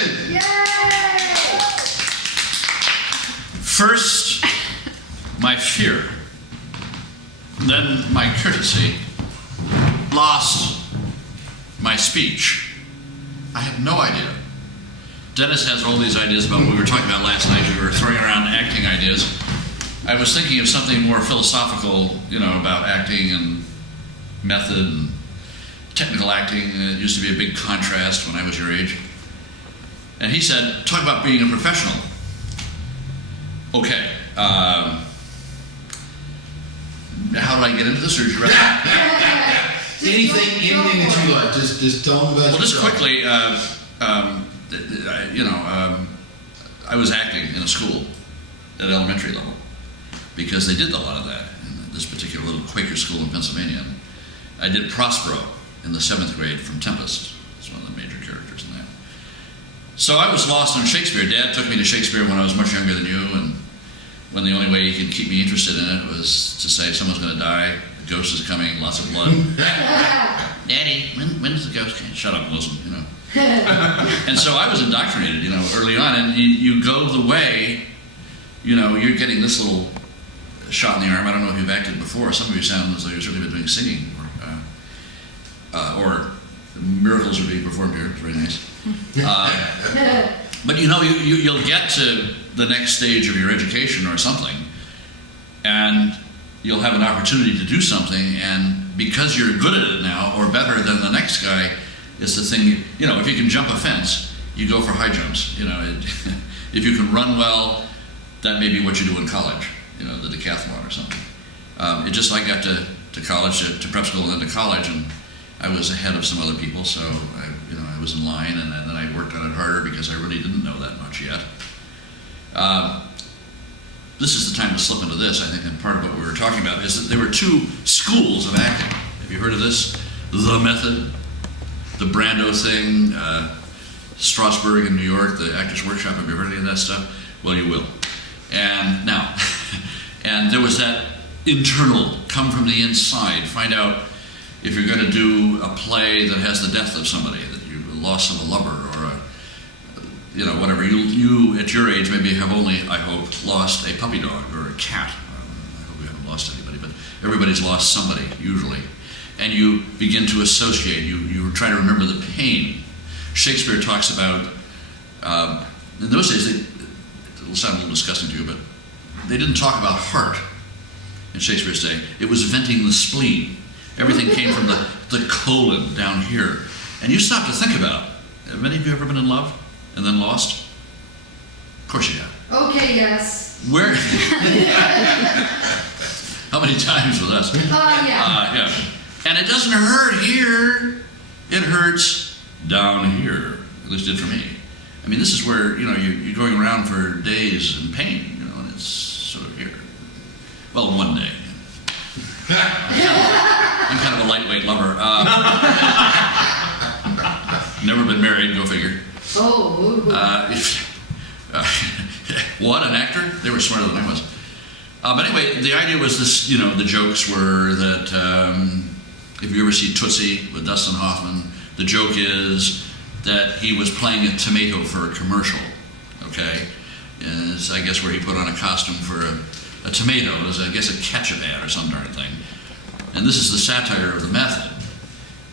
in! Yay! First, my fear, then my courtesy, lost my speech. I have no idea. Dennis has all these ideas about what we were talking about last night. We were throwing around acting ideas. I was thinking of something more philosophical, about acting and method and technical acting. It used to be a big contrast when I was your age. And he said, talk about being a professional. Okay. How did I get into this, or did you rather? Anything that you like, just tell them about. Well, just quickly, I was acting in a school at elementary level because they did a lot of that in this particular little Quaker school in Pennsylvania. And I did Prospero in the 7th grade from Tempest. It's one of the major characters in that. So I was lost on Shakespeare. Dad took me to Shakespeare when I was much younger than you, and when the only way he could keep me interested in it was to say someone's going to die, the ghost is coming, lots of blood. Daddy, when is the ghost coming? Shut up and listen, And so I was indoctrinated, early on, and you go the way, you're getting this little shot in the arm. I don't know if you've acted before. Some of you sound as though you've certainly been doing singing, or miracles are being performed here. It's very nice. But you'll get to the next stage of your education or something, and you'll have an opportunity to do something, and because you're good at it now, or better than the next guy, it's the thing, if you can jump a fence, you go for high jumps. If you can run well, that may be what you do in college, the decathlon or something. I got to college, to prep school and then to college, and I was ahead of some other people, so I was in line, and then I worked on it harder because I really didn't know that much yet. This is the time to slip into this, I think, and part of what we were talking about is that there were two schools of acting. Have you heard of this? The method, the Brando thing, Strasbourg in New York, the Actors Workshop. Have you heard any of that stuff? Well, you will. And now, and there was that internal, come from the inside, find out if you're going to do a play that has the death of somebody, that you loss of a lover, or whatever. You at your age maybe have only, I hope, lost a puppy dog or a cat. I hope we haven't lost anybody, but everybody's lost somebody usually, and you begin to associate. You try to remember the pain. Shakespeare talks about in those days. It'll sound a little disgusting to you, but they didn't talk about heart in Shakespeare's day. It was venting the spleen. Everything came from the colon down here. And you stop to think about, have many of you ever been in love and then lost? Of course you have. Okay, yes. Where? How many times with us? Yeah. And it doesn't hurt here. It hurts down here. At least it did for me. I mean, this is where, you're going around for days in pain, and it's sort of here. Well, one day. I'm kind of a lightweight lover. Never been married, go figure. Oh. What, an actor? They were smarter than I was. But anyway, the idea was this, the jokes were that if you ever see Tootsie with Dustin Hoffman, the joke is that he was playing a tomato for a commercial, okay? And it's, I guess, where he put on a costume for a tomato. It was, I guess, a ketchup ad or some darn thing. And this is the satire of the method,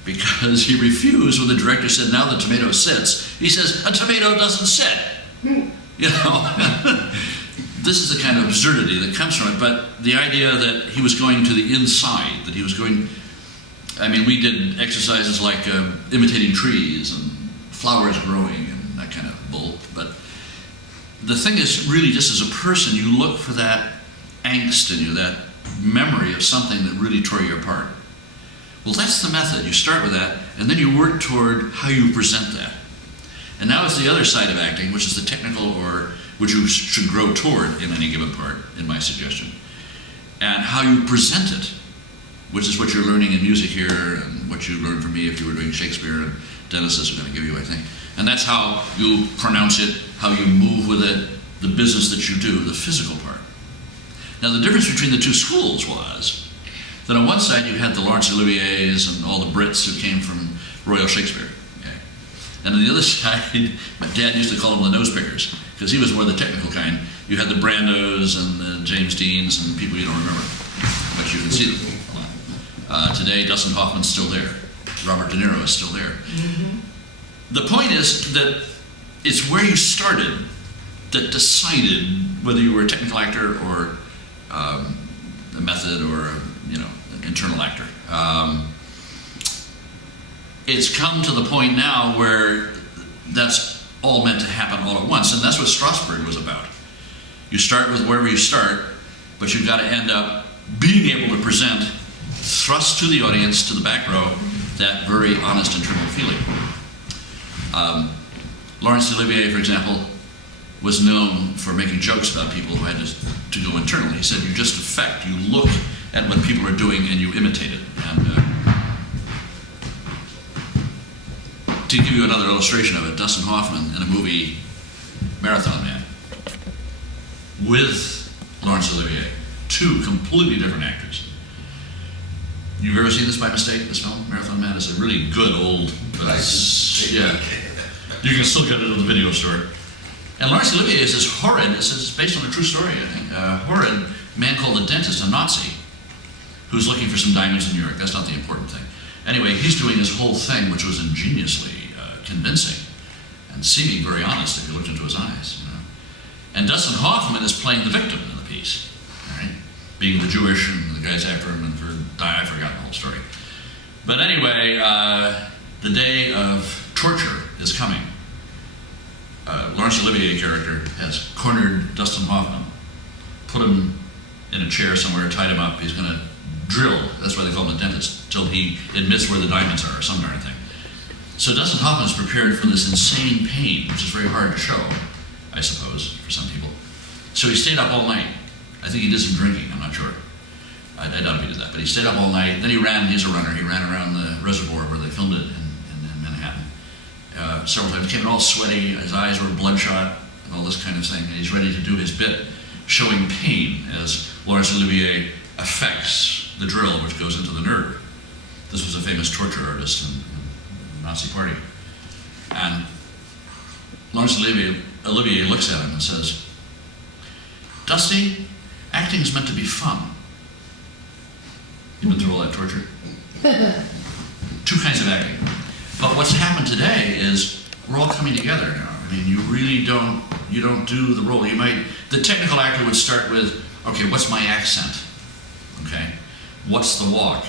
because he refused when the director said, now the tomato sits. He says, a tomato doesn't sit. This is the kind of absurdity that comes from it, but the idea that he was going to the inside, that he was going, we did exercises like imitating trees and flowers growing and that kind of bull, but the thing is really just as a person, you look for that angst in you, that memory of something that really tore you apart. Well, that's the method. You start with that, and then you work toward how you present that. And now is the other side of acting, which is the technical, or which you should grow toward in any given part, in my suggestion. And how you present it, which is what you're learning in music here, and what you learned from me if you were doing Shakespeare, and Dennis is going to give you, I think. And that's how you pronounce it, how you move with it, the business that you do, the physical part. Now, the difference between the two schools was that on one side you had the Laurence Oliviers and all the Brits who came from Royal Shakespeare. Okay? And on the other side, my dad used to call them the nose pickers, because he was more the technical kind. You had the Brandos and the James Deans and people you don't remember, but you can see them. Today, Dustin Hoffman's still there. Robert De Niro is still there. Mm-hmm. The point is that it's where you started that decided whether you were a technical actor or a method or an internal actor. It's come to the point now where that's all meant to happen all at once, and that's what Strasberg was about. You start with wherever you start, but you've got to end up being able to present, thrust to the audience, to the back row, that very honest internal feeling. Laurence Olivier, for example, was known for making jokes about people who had to go internal. He said, you just affect, you look at what people are doing and you imitate it. And to give you another illustration of it, Dustin Hoffman in a movie, Marathon Man, with Laurence Olivier, two completely different actors. You've ever seen this by mistake, this film? Marathon Man is a really good old, yeah. You can still get it at the video store. And Laurence Olivier is this horrid, this is based on a true story, I think, horrid man called the dentist, a Nazi, who's looking for some diamonds in New York. That's not the important thing. Anyway, he's doing his whole thing, which was ingeniously convincing and seeming very honest if you looked into his eyes. And Dustin Hoffman is playing the victim in the piece, all right? Being the Jewish, and the guy's after him, and I've forgotten the whole story. But anyway, the day of torture is coming. Laurence Olivier character has cornered Dustin Hoffman, put him in a chair somewhere, tied him up. He's going to drill, that's why they call him the dentist, till he admits where the diamonds are, or some darn thing. So Dustin Hoffman's prepared for this insane pain, which is very hard to show, I suppose, for some people. So he stayed up all night. I think he did some drinking, I'm not sure. I doubt if he did that, but he stayed up all night. Then he ran, he's a runner, he ran around the reservoir where they filmed it in Manhattan. Several times, came in all sweaty, his eyes were bloodshot, and all this kind of thing. And he's ready to do his bit, showing pain as Laurence Olivier affects the drill which goes into the nerve. This was a famous torture artist in the Nazi party. And Laurence Olivier looks at him and says, Dusty, acting is meant to be fun. You've been through all that torture? Two kinds of acting. But what's happened today is we're all coming together now. I mean, you really don't do the role. The technical actor would start with, okay, what's my accent? Okay, what's the walk?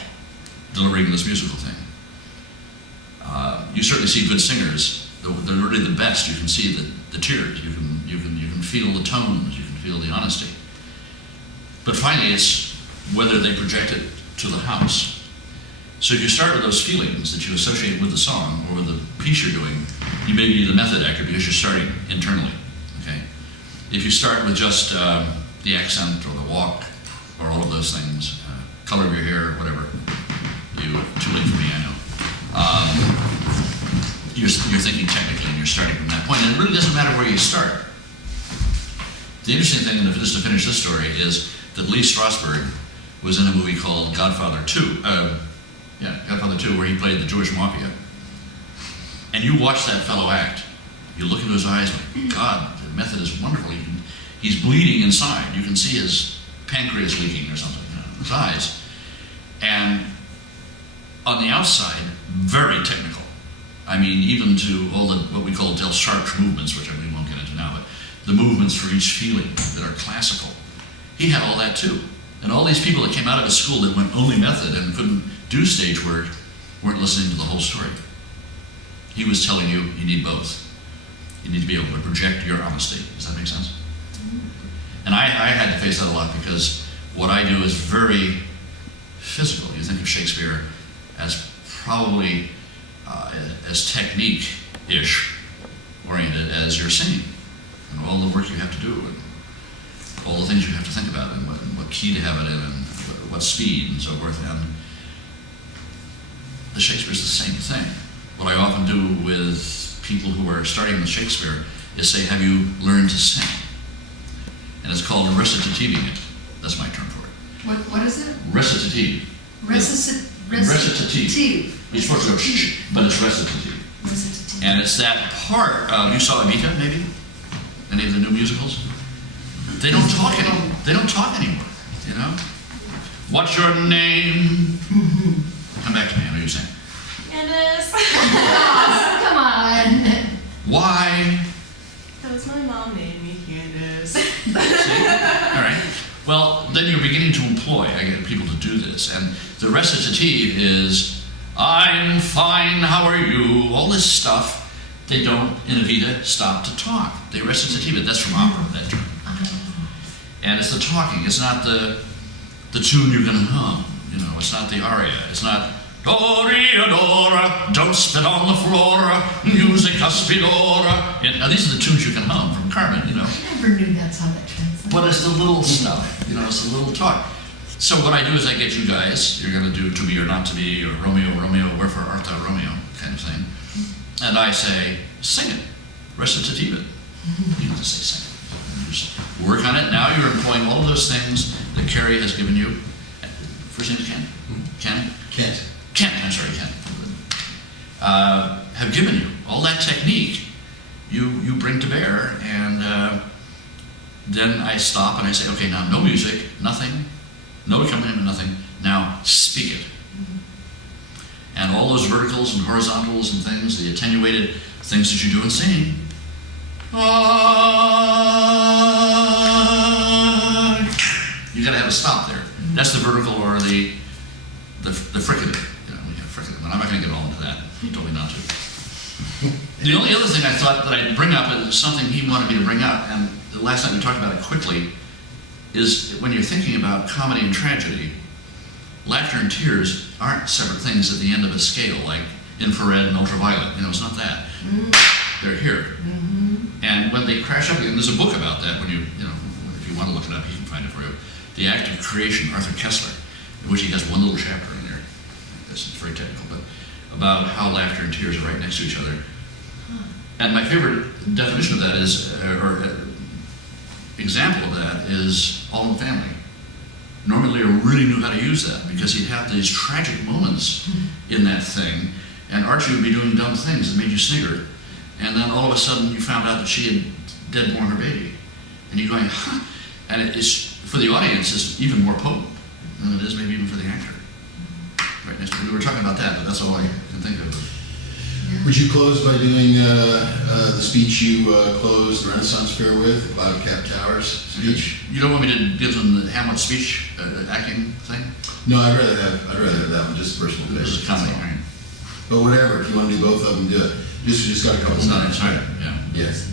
Delivering this musical thing. You certainly see good singers. They're really the best. You can see the tears. You can feel the tones. You can feel the honesty. But finally, it's whether they project it to the house. So if you start with those feelings that you associate with the song or with the piece you're doing, you may be the method actor because you're starting internally. Okay. If you start with just the accent or the walk or all of those things, color of your hair, whatever, too late for me, I know. You're thinking technically and you're starting from that point. And it really doesn't matter where you start. The interesting thing, and just to finish this story, is that Lee Strasberg was in a movie called Godfather 2. Godfather 2, where he played the Jewish mafia. And you watch that fellow act. You look into his eyes, like, God, the method is wonderful. He's bleeding inside. You can see his pancreas leaking or something, his eyes. And on the outside, very technical. I mean, even to all the, what we call Del Sartre movements, which we won't get into now, but the movements for each feeling that are classical. He had all that too. And all these people that came out of his school that went only method and couldn't do stage work weren't listening to the whole story. He was telling you, you need both. You need to be able to project your honesty. Does that make sense? And I had to face that a lot because what I do is very physical. You think of Shakespeare as probably as technique-ish oriented as your singing and all the work you have to do and all the things you have to think about and what key to have it in and what speed and so forth. And the Shakespeare's the same thing. What I often do with people who are starting with Shakespeare is say, have you learned to sing? And it's called recitativing it. That's my term for it. What is it? Recitative. Recitative. You're supposed to go shh, but it's recitative. And it's that part of, you saw Evita, maybe? Any of the new musicals? They don't talk anymore. They don't talk anymore, you know? What's your name? Come back to me, I know you're saying. Candace. Come on. Why? Because my mom named me Candace. See? All right. Well, then you're beginning to employ, I get people to do this, and the recitative is, I'm fine, how are you? All this stuff, they don't, in Evita, stop to talk. They recitative it, that's from opera, that term. And it's the talking, it's not the tune you're gonna hum, you know, it's not the aria, it's not, Doriadora, don't spit on the floor, musica spidora. Now these are the tunes you can hum from Carmen, you know. I never knew that's how that translates. But it's the little stuff, you know, it's the little talk. So what I do is I get you guys, you're going to do To Be or Not To Be, or Romeo, Romeo, Wherefore Art Thou Romeo, kind of thing. And I say, sing it, recitative it. You don't have to say sing it. Just work on it. Now you're employing all of those things that Carri has given you. First name is Ken? Ken? Kent. I'm sorry, Ken. Have given you. All that technique you bring to bear, and then I stop and I say, okay, now no music, nothing, no accompaniment, nothing. Now speak it. And all those verticals and horizontals and things, the attenuated things that you do in singing. You gotta have a stop there. That's the vertical or the fricative. You know, we have fricative, and I'm not gonna get all into that. He told me not to. The only other thing I thought that I'd bring up is something he wanted me to bring up, and the last time we talked about it quickly, is when you're thinking about comedy and tragedy, laughter and tears aren't separate things at the end of a scale, like infrared and ultraviolet. You know, it's not that. They're here. And when they crash up, and there's a book about that, when you know, if you want to look it up, you can find it for you. The Act of Creation, Arthur Kessler, in which he has one little chapter in there. This is very technical, but about how laughter and tears are right next to each other. And my favorite definition of that is, or example of that, is All in the Family. Norman Lear really knew how to use that because he'd have these tragic moments in that thing, and Archie would be doing dumb things that made you snigger, and then all of a sudden you found out that she had dead-born her baby, and you're going, huh? And it is, for the audience, is even more potent than it is maybe even for the actor. Right next to, we were talking about that, but that's all I can think of. Would you close by doing the speech you closed the Renaissance Fair with, Cloud Cap Towers speech? You don't want me to give them the Hamlet speech acting thing? No, I'd rather have that one, just personal This is favorite. comedy, that's all. right? But whatever, if you want to do both of them, do it. Just got a couple It's not minutes. inside, yeah. Yes.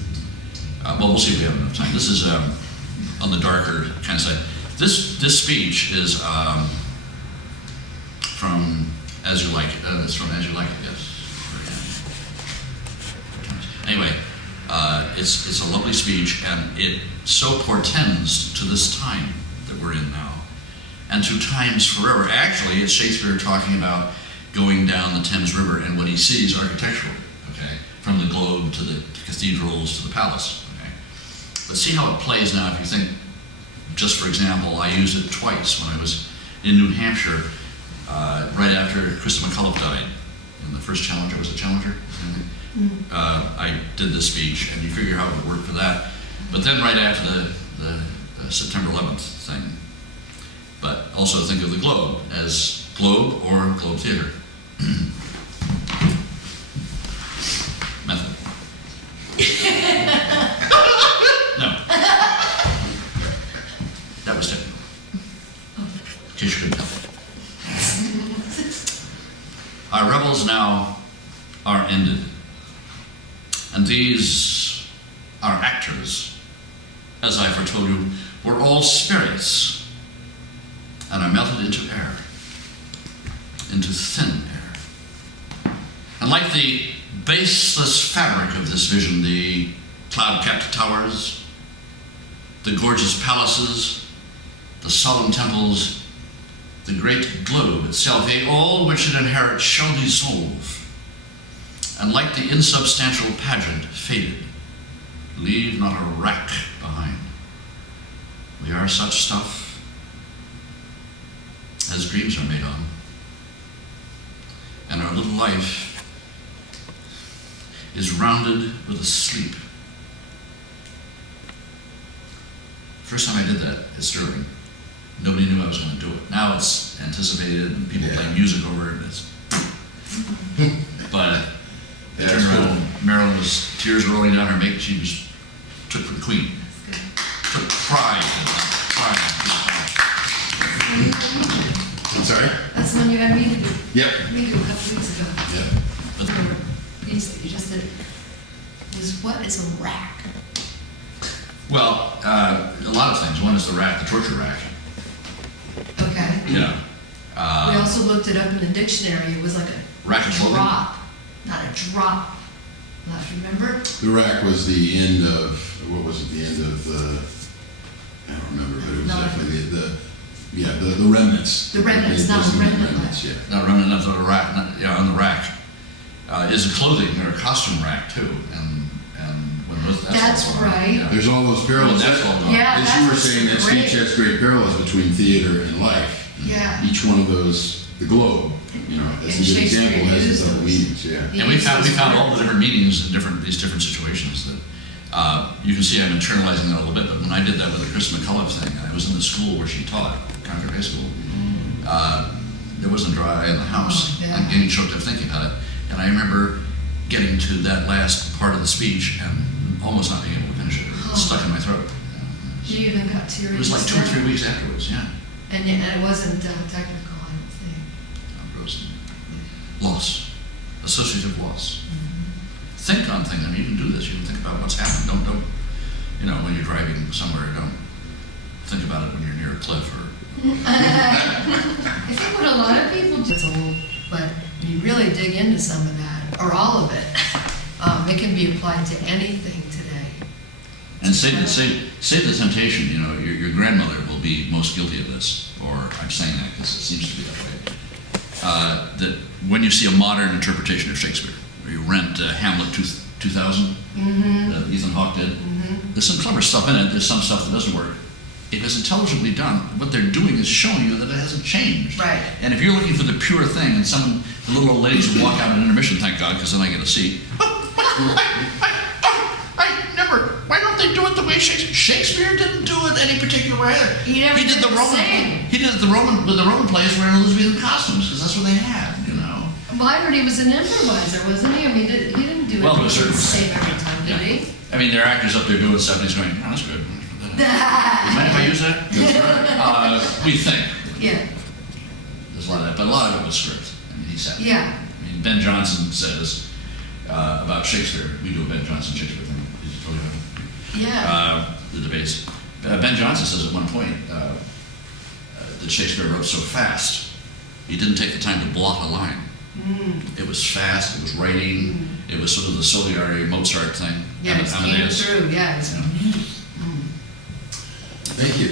Well, we'll see if we have enough time. This is on the darker kind of side. This speech is from As You Like It. It's from As You Like It, yes. Anyway, it's a lovely speech, and it so portends to this time that we're in now, and to times forever. Actually, it's Shakespeare talking about going down the Thames River and what he sees architecturally, okay, from the globe to the cathedrals to the palace, okay. But see how it plays now. If you think, just for example, I used it twice when I was in New Hampshire, right after Krista McCullough died. And the first Challenger was a Challenger. I did this speech, and you figure how it would work for that. But then right after the September 11th thing. But also think of the Globe as Globe or Globe Theater. Method. No. That was technical. In case you couldn't tell. Our revels now are ended. And these, our actors, as I foretold you, were all spirits and are melted into air, into thin air. And like the baseless fabric of this vision, the cloud-capped towers, the gorgeous palaces, the solemn temples, the great globe itself, all which it inherits shall dissolve, and like the insubstantial pageant faded, leave not a rack behind. We are such stuff as dreams are made on, and our little life is rounded with a sleep. First time I did that at Sterling, nobody knew I was going to do it. Now it's anticipated and people play music over it. It's but I Yeah, turned it's around, Marilyn was tears rolling down her make. She was took for the Queen. Took pride in that. Pride in I'm sorry? That's the one you had me to do. Yep. Me do a couple weeks ago. Yeah. But Or piece that you just did. Was what is a rack? well, a lot of things. One is the rack, the torture rack. Okay. Yeah. We also looked it up in the dictionary. It was like a Rack of clothing? drop, not a drop. Not remember? The rack was the end of, what was it, the end of the, I don't remember, but it was No. definitely the remnants. The remnants, They not listed the remnant remnants, rack. yeah. Not remnant of the rack. On the rack is a clothing or a costume rack too. And when That's all gone, right. yeah. There's all those parallels. That's all gone. Yeah. As you were that's saying, that great. speech has great parallels between theater and life. Yeah. Each one of those, the globe, you know, that's a And good Shakespeare example, has its used own those. meanings, yeah. He And we used found those all the words. different meanings in these different situations that you can see I'm internalizing that a little bit. But when I did that with the Chris McCullough thing, I was in the school where she taught, Concord High School. It wasn't dry in the house. Oh, yeah. I'm getting choked up thinking about it. And I remember getting to that last part of the speech and almost not being able to finish it. It was stuck in my throat. You even got teary. It was like 2 or 3 weeks afterwards. Yeah. And it wasn't technical, I don't think. It was loss, associative loss. Think on things. I mean, you can do this. You can think about what's happened. Don't. You know, when you're driving somewhere, don't think about it when you're near a cliff or. I think what a lot of people do, it's old, but when you really dig into some of that, or all of it, it can be applied to anything today. And save the temptation. You know, your grandmother will be most guilty of this, or I'm saying that because it seems to be that way. That when you see a modern interpretation of Shakespeare, where you rent Hamlet 2000, that Ethan Hawke did, there's some clever stuff in it. There's some stuff that doesn't work. If it's intelligently done, what they're doing is showing you that it hasn't changed. Right. And if you're looking for the pure thing, and the little old ladies who walk out at intermission, thank God, because then I get a seat. Why don't they do it the way Shakespeare didn't do it any particular way either. He never did the the Roman. same. He did it the Roman plays wearing Elizabethan costumes because that's what they had, you know. Well, I heard he was an improviser, wasn't he? I mean, he didn't do it Well, to a the certain same every time, did he? I mean, there are actors up there doing stuff, and he's going, "Oh, that's good." Mind if I use that? We think. Yeah, There's a lot of that, but a lot of it was script. I mean, he said. yeah. I mean, Ben Jonson says about Shakespeare. We do a Ben Jonson Shakespeare thing. Did you totally have Yeah. the debates? Ben Jonson says at one point that Shakespeare wrote so fast, he didn't take the time to blot a line. It was fast. It was writing. It was sort of the Salieri Mozart thing. Yeah, it came Amadeus. through, yeah. Yeah. Thank you.